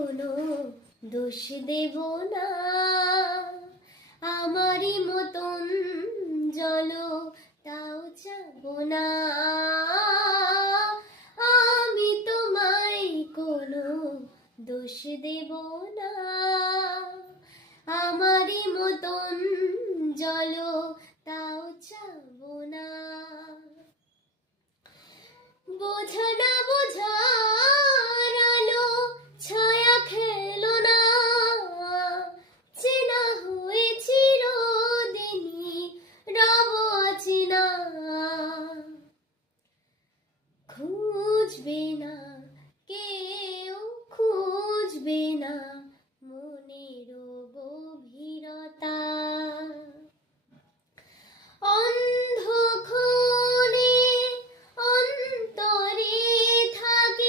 কোনো দোষ দেব না, আমারই মতন জলো তাও চাব না, আমি তোমায় কোনো দোষ দেব না, আমারই মতন জলো তাও চাব না। বোঝা না বোঝা